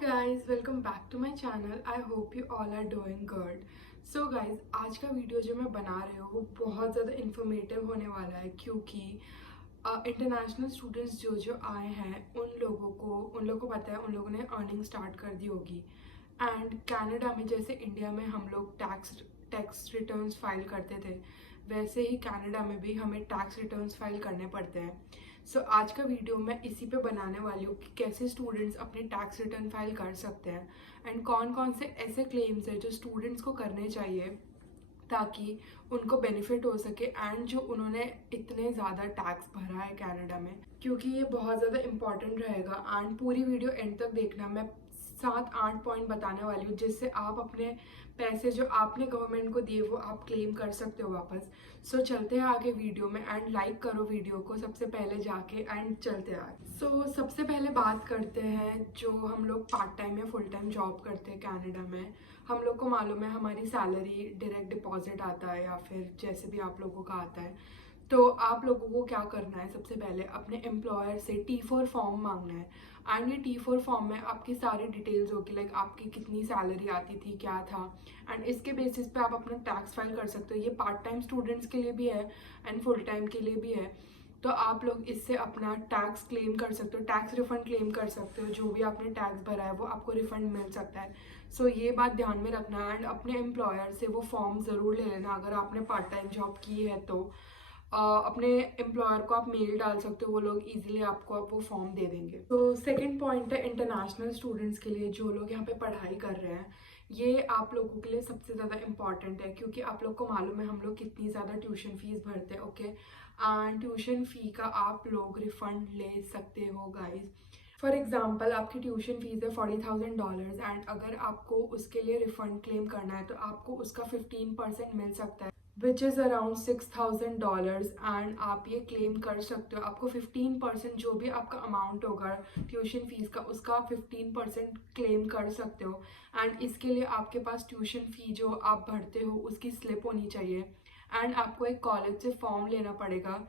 guys, welcome back to my channel. I hope you all are doing good. So guys, आज का video जो मैं बना रही हूँ वो बहुत ज़्यादा इन्फॉर्मेटिव होने वाला है क्योंकि इंटरनेशनल स्टूडेंट्स जो आए हैं उन लोगों को पता है, उन लोगों ने अर्निंग स्टार्ट कर दी होगी। एंड कनाडा में जैसे इंडिया में हम लोग टैक्स रिटर्न्स फाइल करते थे, वैसे ही कनाडा में भी हमें टैक्स रिटर्न्स फाइल करने पड़ते हैं। सो आज का वीडियो मैं इसी पे बनाने वाली हूँ कि कैसे स्टूडेंट्स अपने टैक्स रिटर्न फाइल कर सकते हैं एंड कौन कौन से ऐसे क्लेम्स हैं जो स्टूडेंट्स को करने चाहिए ताकि उनको बेनिफिट हो सके एंड जो उन्होंने इतने ज़्यादा टैक्स भरा है कनाडा में, क्योंकि ये बहुत ज़्यादा इंपॉर्टेंट रहेगा। एंड पूरी वीडियो एंड तक देखना, मैं 7-8 पॉइंट बताने वाली हूँ जिससे आप अपने पैसे जो आपने गवर्नमेंट को दिए वो आप क्लेम कर सकते हो वापस। सो चलते हैं आगे वीडियो में एंड लाइक करो वीडियो को सबसे पहले जाके एंड चलते हैं आगे। सो सबसे पहले बात करते हैं जो हम लोग पार्ट टाइम या फुल टाइम जॉब करते हैं कनाडा में। हम लोग को मालूम है हमारी सैलरी डायरेक्ट डिपॉजिट आता है या फिर जैसे भी आप लोगों का आता है। तो आप लोगों को क्या करना है, सबसे पहले अपने एम्प्लॉयर से T4 फॉर्म मांगना है। एंड ये T4 फॉर्म में आपकी सारी डिटेल्स होगी, लाइक आपकी कितनी सैलरी आती थी, क्या था, एंड इसके बेसिस पे आप अपना टैक्स फाइल कर सकते हो। ये पार्ट टाइम स्टूडेंट्स के लिए भी है एंड फुल टाइम के लिए भी है। तो आप लोग इससे अपना टैक्स क्लेम कर सकते हो, टैक्स रिफंड क्लेम कर सकते हो। जो भी आपने टैक्स भरा है वो आपको रिफंड मिल सकता है। सो ये बात ध्यान में रखना एंड अपने एम्प्लॉयर से वो फॉर्म ज़रूर ले लेना। अगर आपने पार्ट टाइम जॉब की है तो अपने एम्प्लॉयर को आप मेल डाल सकते हो, वो लोग इजीली आपको वो फॉर्म दे देंगे। तो सेकंड पॉइंट है इंटरनेशनल स्टूडेंट्स के लिए, जो लोग यहाँ पे पढ़ाई कर रहे हैं। ये आप लोगों के लिए सबसे ज़्यादा इम्पॉर्टेंट है क्योंकि आप लोग को मालूम है हम लोग कितनी ज़्यादा ट्यूशन फीस भरते हैं। ओके, एंड ट्यूशन फ़ी का आप लोग रिफ़ंड ले सकते हो गाइज। फॉर एग्जाम्पल आपकी ट्यूशन फीस है $40,000 एंड अगर आपको उसके लिए रिफ़ंड क्लेम करना है तो आपको उसका 15% मिल सकता है, विच इज़ अराउंड $6,000। एंड आप ये क्लेम कर सकते हो। आपको 15% जो भी आपका अमाउंट होगा ट्यूशन फीस का, उसका आप 15% क्लेम कर सकते हो। एंड इसके लिए आपके पास ट्यूशन फ़ी जो आप भरते हो उसकी स्लिप होनी चाहिए एंड आपको एक कॉलेज से फॉर्म लेना पड़ेगा,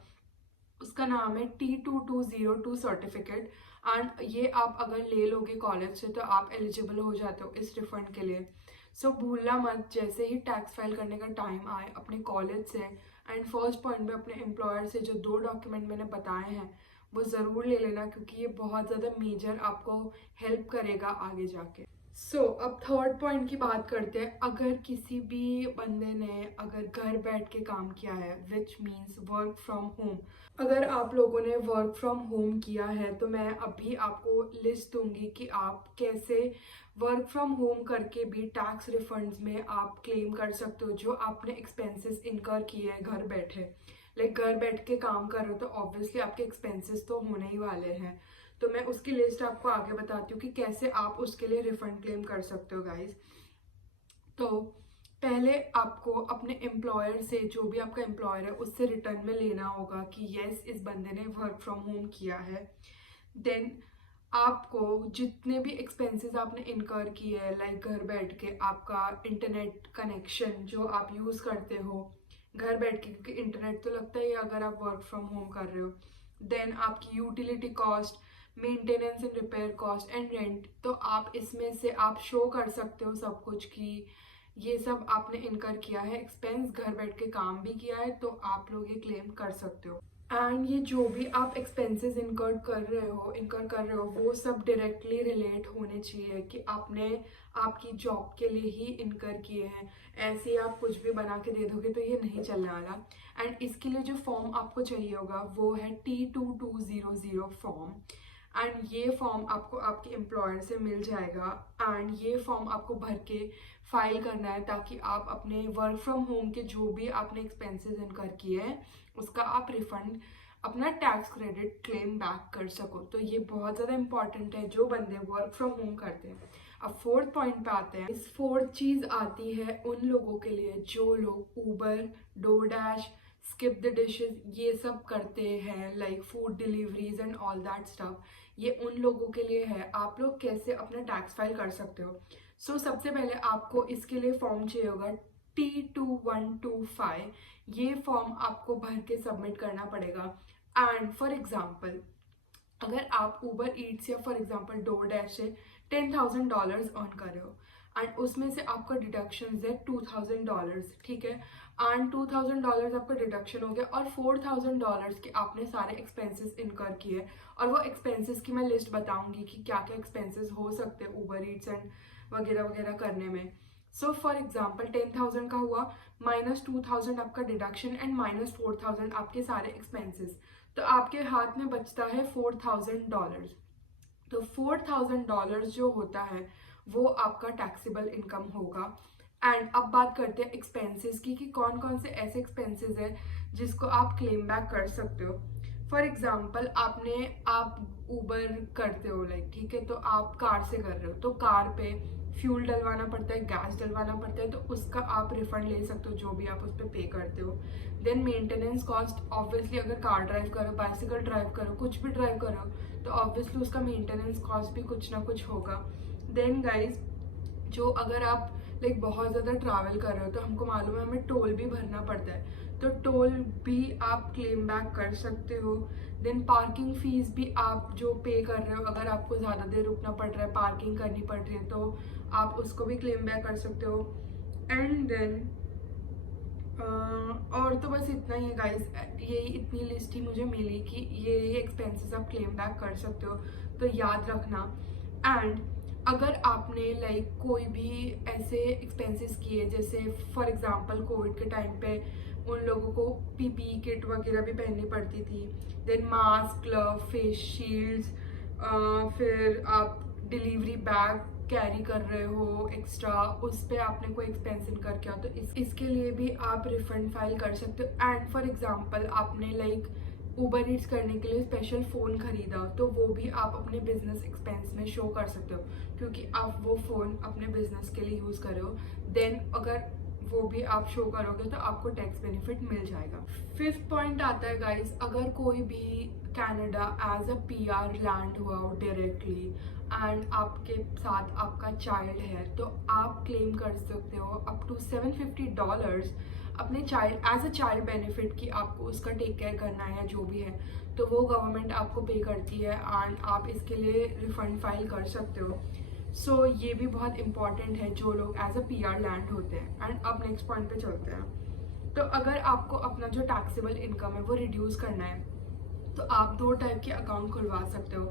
उसका नाम है T2202 सर्टिफिकेट। एंड ये आप अगर ले लोगे कॉलेज से तो आप एलिजिबल हो जाते हो इस रिफंड के लिए। सो भूलना मत, जैसे ही टैक्स फाइल करने का टाइम आए अपने कॉलेज से एंड फर्स्ट पॉइंट में अपने एम्प्लॉयर से जो 2 डॉक्यूमेंट मैंने बताए हैं वो ज़रूर ले लेना क्योंकि ये बहुत ज़्यादा मेजर आपको हेल्प करेगा आगे जाके। अब थर्ड पॉइंट की बात करते हैं। अगर किसी भी बंदे ने अगर घर बैठ के काम किया है, which means work from home, अगर आप लोगों ने वर्क फ्रॉम होम किया है तो मैं अभी आपको लिस्ट दूंगी कि आप कैसे वर्क फ्रॉम होम करके भी टैक्स रिफंड्स में आप क्लेम कर सकते हो जो आपने एक्सपेंसेस इनकर किए हैं घर बैठे। लाइक घर बैठ के काम कर रहे हो तो ऑब्वियसली आपके एक्सपेंसेस तो होने ही वाले हैं। तो मैं उसकी लिस्ट आपको आगे बताती हूँ कि कैसे आप उसके लिए रिफंड क्लेम कर सकते हो गाइज। तो पहले आपको अपने एम्प्लॉयर से, जो भी आपका एम्प्लॉयर है उससे रिटर्न में लेना होगा कि यस इस बंदे ने वर्क फ्रॉम होम किया है। देन आपको जितने भी एक्सपेंसेस आपने इनकर किए हैं, लाइक घर बैठ के आपका इंटरनेट कनेक्शन जो आप यूज़ करते हो घर बैठ के, क्योंकि इंटरनेट तो लगता ही है अगर आप वर्क फ्रॉम होम कर रहे हो। देन आपकी utility cost, maintenance and repair cost and rent, तो आप इसमें से आप शो कर सकते हो सब कुछ कि ये सब आपने इनकर किया है एक्सपेंस, घर बैठ के काम भी किया है, तो आप लोग ये क्लेम कर सकते हो। एंड ये जो भी आप एक्सपेंसेस इनकर कर रहे हो वो सब डायरेक्टली रिलेट होने चाहिए कि आपने आपकी जॉब के लिए ही इनकर किए हैं। ऐसे ही आप कुछ भी बना के दे दोगे तो ये नहीं चलने वाला। एंड इसके लिए जो फॉर्म आपको चाहिए होगा वो है T2200 फॉर्म। एंड ये फॉर्म आपको आपके एम्प्लॉयर से मिल जाएगा एंड ये फॉर्म आपको भर के फाइल करना है ताकि आप अपने वर्क फ्रॉम होम के जो भी आपने एक्सपेंसेस इनकर किए हैं उसका आप रिफंड, अपना टैक्स क्रेडिट क्लेम बैक कर सको। तो ये बहुत ज़्यादा इंपॉर्टेंट है जो बंदे वर्क फ्रॉम होम करते हैं। अब फोर्थ पॉइंट पे आते हैं। इस फोर्थ चीज़ आती है उन लोगों के लिए जो लोग Uber, DoorDash, skip the dishes ये सब करते हैं, like food deliveries and all that stuff. ये उन लोगों के लिए है। आप लोग कैसे अपना टैक्स फाइल कर सकते हो। सबसे पहले आपको इसके लिए फॉर्म चाहिए होगा T2125। ये फॉर्म आपको भर के सबमिट करना पड़ेगा। एंड फॉर एग्जाम्पल अगर आप ऊबर ईट्स या फॉर एग्जांपल डोरडैश से $10,000 अर्न कर रहे हो एंड उसमें से आपका डिडक्शन है $2,000, ठीक है। एंड $2,000 आपका डिडक्शन हो गया और $4,000 के आपने सारे एक्सपेंसेस इनकर किए, और वो एक्सपेंसेस की मैं लिस्ट बताऊंगी कि क्या क्या एक्सपेंसेस हो सकते हैं ऊबर ईट्स एंड वगैरह वगैरह करने में। सो फॉर एग्जाम्पल 10,000 का हुआ, -2,000 आपका डिडक्शन एंड -4,000 आपके सारे एक्सपेंसेस, तो आपके हाथ में बचता है $4,000। तो $4,000 जो होता है वो आपका टैक्सेबल इनकम होगा। एंड अब बात करते हैं एक्सपेंसेस की कि कौन कौन से ऐसे एक्सपेंसेस है जिसको आप क्लेम बैक कर सकते हो। फॉर एग्जाम्पल आप ऊबर करते हो लाइक, ठीक है, तो आप कार से कर रहे हो तो कार पे फ्यूल डलवाना पड़ता है, गैस डलवाना पड़ता है, तो उसका आप रिफंड ले सकते हो जो भी आप उस पर पे करते हो। देन मेंटेनेंस कॉस्ट, ऑब्वियसली अगर कार ड्राइव करो, बाइसिकल ड्राइव करो, कुछ भी ड्राइव करो तो ऑब्वियसली उसका मेंटेनेंस कॉस्ट भी कुछ ना कुछ होगा। देन गाइज, जो अगर आप लाइक बहुत ज़्यादा ट्रैवल कर रहे हो तो हमको मालूम है हमें टोल भी भरना पड़ता है, तो टोल भी आप क्लेम बैक कर सकते हो। देन पार्किंग फीस भी आप जो पे कर रहे हो, अगर आपको ज़्यादा देर रुकना पड़ रहा है, पार्किंग करनी पड़ रही है, तो आप उसको भी क्लेम बैक कर सकते हो। एंड देन और तो बस इतना ही है गाइस, यही इतनी लिस्ट ही मुझे मिली कि ये एक्सपेंसेस आप क्लेम बैक कर सकते हो, तो याद रखना। एंड अगर आपने लाइक कोई भी ऐसे एक्सपेंसेस किए, जैसे फॉर एग्जांपल कोविड के टाइम पे उन लोगों को पीपीई किट वगैरह भी पहननी पड़ती थी, then mask, glove, face shields, फिर आप डिलीवरी बैग कैरी कर रहे हो एक्स्ट्रा, उस पर आपने कोई एक्सपेंस इनकर किया तो इसके लिए भी आप रिफंड फाइल कर सकते हो। एंड फॉर एग्जांपल आपने लाइक ऊबर ईट्स करने के लिए स्पेशल फ़ोन खरीदा, तो वो भी आप अपने बिजनेस एक्सपेंस में शो कर सकते हो क्योंकि आप वो फ़ोन अपने बिजनेस के लिए यूज़ कर रहे हो। देन अगर वो भी आप शो करोगे तो आपको टैक्स बेनिफिट मिल जाएगा। 5th पॉइंट आता है गाइस, अगर कोई भी Canada as a PR land हुआ हो डायरेक्टली एंड आपके साथ आपका चाइल्ड है, तो आप क्लेम कर सकते हो अप टू $750 अपने child as a child benefit कि आपको उसका टेक केयर करना है जो भी है, तो वो गवर्नमेंट आपको पे करती है एंड आप इसके लिए रिफंड फाइल कर सकते हो। सो ये भी बहुत इंपॉर्टेंट है जो लोग एज अ पीआर लैंड होते हैं। एंड अब नेक्स्ट पॉइंट पे चलते हैं। तो अगर आपको अपना जो टैक्सेबल इनकम है वो रिड्यूस करना है तो आप 2 टाइप के अकाउंट खुलवा सकते हो।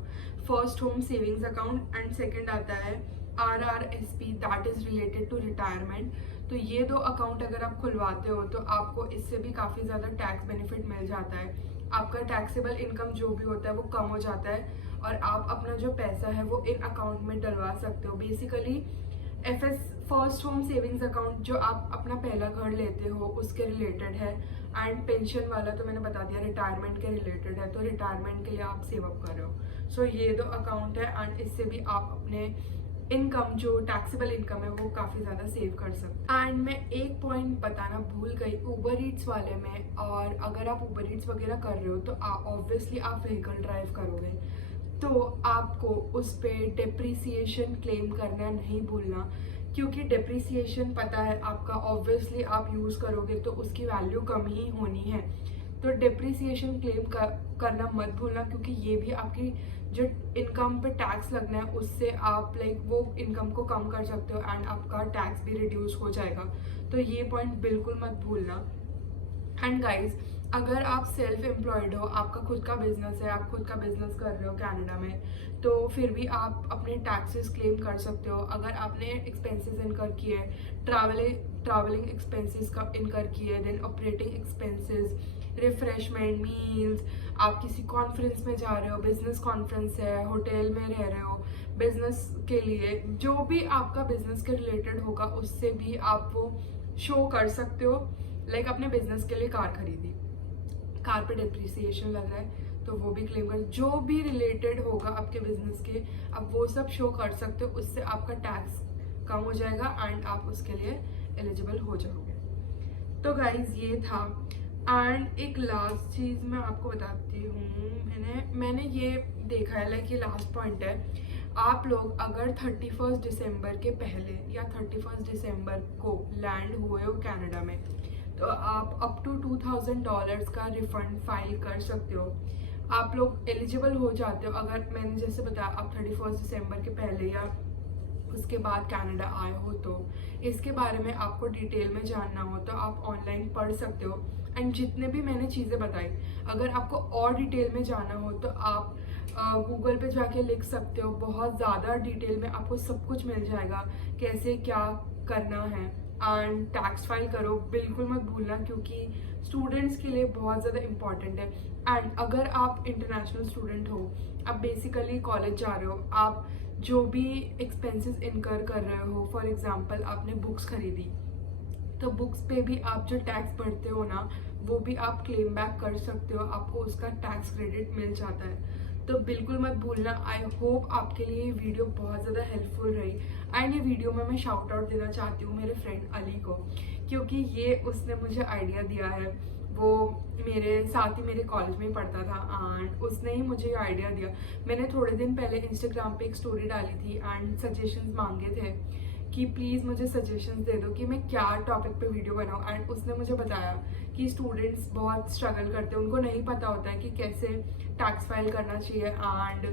First home savings account and second आता है RRSP, that is related to retirement. तो ये 2 अकाउंट अगर आप खुलवाते हो तो आपको इससे भी काफ़ी ज़्यादा टैक्स बेनिफिट मिल जाता है। आपका टैक्सेबल इनकम जो भी होता है वो कम हो जाता है और आप अपना जो पैसा है वो इन अकाउंट में डलवा सकते हो। Basically FS, first home savings account, जो आप अपना पहला घर लेते हो उसके रिलेटेड है, एंड पेंशन वाला तो मैंने बता दिया रिटायरमेंट के रिलेटेड है, तो रिटायरमेंट के लिए आप सेव अप कर रहे हो। सो ये 2 अकाउंट है एंड इससे भी आप अपने इनकम जो टैक्सेबल इनकम है वो काफ़ी ज़्यादा सेव कर सकते हैं। एंड मैं एक पॉइंट बताना भूल गई ऊबर ईट्स वाले में, और अगर आप ऊबर ईट्स वगैरह कर रहे हो तो ऑब्वियसली आप व्हीकल ड्राइव करोगे, तो आपको उस पर डेप्रिसिएशन क्लेम करना नहीं भूलना, क्योंकि डेप्रिसिएशन पता है आपका ऑब्वियसली आप यूज़ करोगे तो उसकी वैल्यू कम ही होनी है, तो डेप्रिसिएशन क्लेम करना मत भूलना, क्योंकि ये भी आपकी जो इनकम पे टैक्स लगना है उससे आप लाइक वो इनकम को कम कर सकते हो एंड आपका टैक्स भी रिड्यूस हो जाएगा, तो ये पॉइंट बिल्कुल मत भूलना। एंड गाइज, अगर आप सेल्फ एम्प्लॉयड हो, आपका खुद का बिजनेस है, आप खुद का बिजनेस कर रहे हो कनाडा में, तो फिर भी आप अपने टैक्सेस क्लेम कर सकते हो। अगर आपने एक्सपेंसेस इनकर किए, ट्रैवलिंग एक्सपेंसेस का इनकर किए, then operating expenses, refreshment, meals, आप किसी कॉन्फ्रेंस में जा रहे हो, बिजनेस कॉन्फ्रेंस है, होटल में रह रहे हो बिजनेस के लिए, जो भी आपका बिजनेस के रिलेटेड होगा उससे भी आप वो शो कर सकते हो। लाइक अपने बिजनेस के लिए कार खरीदी, कार पे डेप्रिसिएशन लग रहा है तो वो भी क्लेम कर, जो भी रिलेटेड होगा आपके बिजनेस के आप वो सब शो कर सकते हो, उससे आपका टैक्स कम हो जाएगा एंड आप उसके लिए एलिजिबल हो जाओगे। तो गाइज ये था। एंड एक लास्ट चीज़ मैं आपको बताती हूँ, मैंने ये देखा है लाइक ये लास्ट पॉइंट है, आप लोग अगर 31 दिसंबर के पहले या 31 दिसंबर को लैंड हुए हो कनाडा में, तो आप अप टू $2,000 का रिफंड फाइल कर सकते हो। आप लोग एलिजिबल हो जाते हो अगर मैंने जैसे बताया आप 31 दिसंबर के पहले या उसके बाद कनाडा आए हो तो इसके बारे में आपको डिटेल में जानना हो तो आप ऑनलाइन पढ़ सकते हो। एंड जितने भी मैंने चीज़ें बताई, अगर आपको और डिटेल में जाना हो तो आप गूगल पे जाके लिख सकते हो, बहुत ज़्यादा डिटेल में आपको सब कुछ मिल जाएगा कैसे क्या करना है। एंड टैक्स फाइल करो, बिल्कुल मत भूलना, क्योंकि स्टूडेंट्स के लिए बहुत ज़्यादा इम्पॉर्टेंट है। एंड अगर आप इंटरनेशनल स्टूडेंट हो, आप बेसिकली कॉलेज जा रहे हो, आप जो भी एक्सपेंसेस इनकर कर रहे हो, फॉर एग्जांपल आपने बुक्स खरीदी, तो बुक्स पे भी आप जो टैक्स भरते हो ना, वो भी आप क्लेम बैक कर सकते हो, आपको उसका टैक्स क्रेडिट मिल जाता है। तो बिल्कुल मत भूलना। आई होप आपके लिए ये वीडियो बहुत ज़्यादा हेल्पफुल रही। एंड ये वीडियो में मैं शाउट आउट देना चाहती हूँ मेरे फ्रेंड अली को, क्योंकि ये उसने मुझे आइडिया दिया है। वो मेरे साथ ही मेरे कॉलेज में पढ़ता था एंड उसने ही मुझे ये आइडिया दिया। मैंने थोड़े दिन पहले इंस्टाग्राम पे एक स्टोरी डाली थी एंड सजेशंस मांगे थे कि प्लीज़ मुझे सजेशंस दे दो कि मैं क्या टॉपिक पे वीडियो बनाऊँ। एंड उसने मुझे बताया कि स्टूडेंट्स बहुत स्ट्रगल करते हैं, उनको नहीं पता होता है कि कैसे टैक्स फाइल करना चाहिए एंड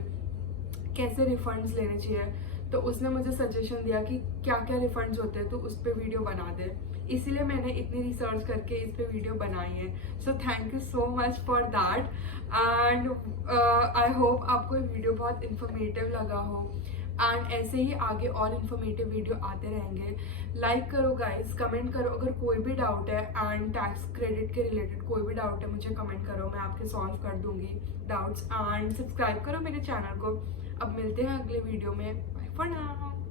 कैसे रिफंड्स लेने चाहिए। तो उसने मुझे सजेशन दिया कि क्या क्या रिफंड्स होते हैं, तो उस पर वीडियो बना दे। इसीलिए मैंने इतनी रिसर्च करके इस पे वीडियो बनाई है। So thank you so much for that. And I hope आपको ये वीडियो बहुत इन्फॉर्मेटिव लगा हो। एंड ऐसे ही आगे और इन्फॉर्मेटिव वीडियो आते रहेंगे। लाइक करो गाइस, कमेंट करो अगर कोई भी डाउट है एंड टैक्स क्रेडिट के रिलेटेड कोई भी डाउट है, मुझे कमेंट करो, मैं आपके सॉल्व कर दूंगी डाउट्स। एंड सब्सक्राइब करो मेरे चैनल को। अब मिलते हैं अगले वीडियो में। Bye for now.